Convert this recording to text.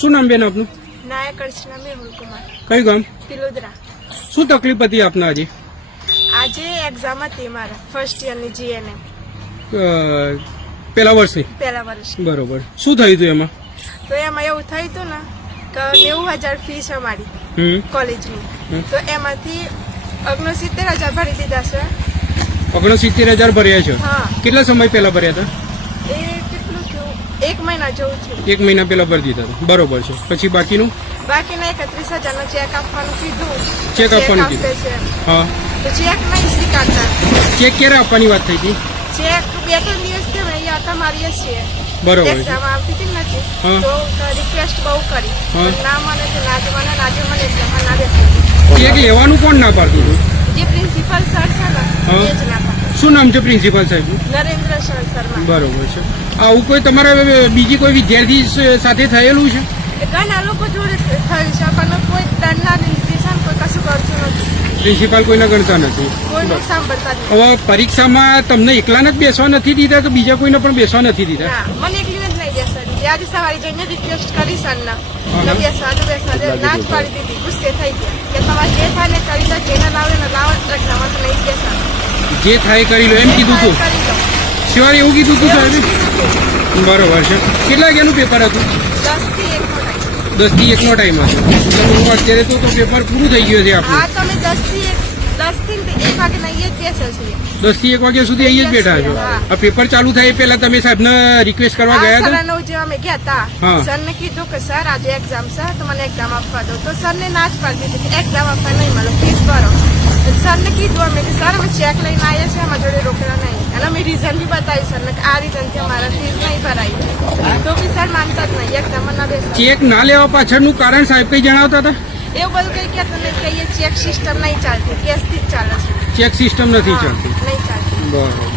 શું નામ બેન આપનું? નાયક અર્ચના મેહુલ કુમાર, કયું ગામ? પિલોદરા. શું તકલીફ હતી આપને આજે? આજે એક્ઝામ હતી મારા ફર્સ્ટ યરની જીએનએમ પેલા વર્ષે? પહેલા વર્ષ. બરોબર. શું થયું હતું એમાં? તો એમાં એવું થયું હતું ને કે 90,000 ફી છે અમારી કોલેજની, તો એમાંથી 69,000 ભરી દીધા છે. 69,000 ભર્યા છે? હા. કેટલા સમય પહેલા ભર્યા હતા? એ કેટલું થયું? 1 મહિના જેવું થયું. 1 મહિના પહેલા ભરી દીધા હતા. બરોબર છે. પછી બાકીનું? બાકીના 31,000 નો ચેક આપવાનું કીધું. ચેક આપવાનું કીધું? આપે છે. હા. તો ચેક નહીં સ્વીકારતા. ચેક ક્યારે આપવાની વાત થઈ હતી? ચેક 2-3 દિવસ થી અહીંયા તમારી છીએ. બરોબર છે. એક્ઝામ આવતી હતી નથી, હા. તો રિક્વેસ્ટ બહુ કરી, હા. પણ ના મને તો ના જ મને એક્ઝામમાં ના બેસી. ચેક લેવાનું કોણ ના પાડતું હતું? જે પ્રિન્સિપલ સર છે ને હા. એ જ ના પાડે. શું નામ છે પ્રિન્સિપાલ સાહેબનું? નરેન્દ્ર સર શર્મા. બરોબર છે. આવું કોઈ તમારા બીજી કોઈ વિદ્યાર્થી સાથે થયેલું છે? એ ઘણા લોકો જોડે થયું છે, પણ કોઈ દંડના નિર્દેશન કોઈ કશું કરતું નથી. પ્રિન્સિપાલ કોઈને ગણતા નથી? કોઈનું સાંભળતા જ નથી. હવે પરીક્ષામાં તમને એકલાને જ બેસવા નથી દીધા કે બીજા કોઈને પણ બેસવા નથી દીધા? ના, મને એકલીને જ નહીં બેસવા દીધી. આજે સવારે જઈને રિક્વેસ્ટ કરી સરના હા. બેસવા દે ના જ પાડી દીધી. ગુસ્સે થઈ ગયા કે તમારે જે થાય ને કરી દો, જેને લાવે ને લાવો, એક્ઝામમાં તો નહીં જ બેસવાનું. જે થાય કરી લો એમ કીધું હતું? કરી દો. શ્યોર એવું કીધું હતું એવું જ સાહેબ? કીધું હતું. બરોબર છે. કેટલા વાગ્યાનું પેપર હતું? 10 થી 1 નો ટાઈમ. 10 થી 1 નો ટાઈમ હતો. અત્યારે તો પેપર પૂરું થઈ ગયું છે હા, આપણું. તો અમે 10 થી 1 વાગે નહીં જ બેસે છીએ. 10 થી 1 વાગ્યા સુધી અહીંયા જ બેઠા છો. હા. આ પેપર ચાલુ થાય એ પહેલા તમે સાહેબને રિક્વેસ્ટ કરવા ગયા હતા? 9:30 જેવા અમે ગયા હતા. હા. સરને કીધું કે સર આજે એક્ઝામ છે, તો મને એક્ઝામ આપવા દો. તો સરને ના જ પાડી દીધી કે એક્ઝામ આપવા નહીં મળે, ફીસ ભરો. સરને કીધું અમે કે સર અમે ચેક લઈને આવ્યા છે, અમારા જોડે રોકડા નહીં. અને અમે રીઝન બી બતાવ્યું સરને કે આ રીઝનથી અમારા ફીસ નહીં ભરાઈ. તો બી સર માનતા જ નહીં, એક્ઝામમાં ના બેસે. ચેક ના લેવા પાછળનું કારણ સાહેબ કઈ જણાવતા હતા? એવું બધું કઈ કહેતું નહીં કે અહીંયા ચેક સિસ્ટમ નહીં ચાલતી, કેસથી જ ચાલે છે. ચેક સિસ્ટમ નથી હા, ચાલતી? નહીં ચાલતી. બરોબર.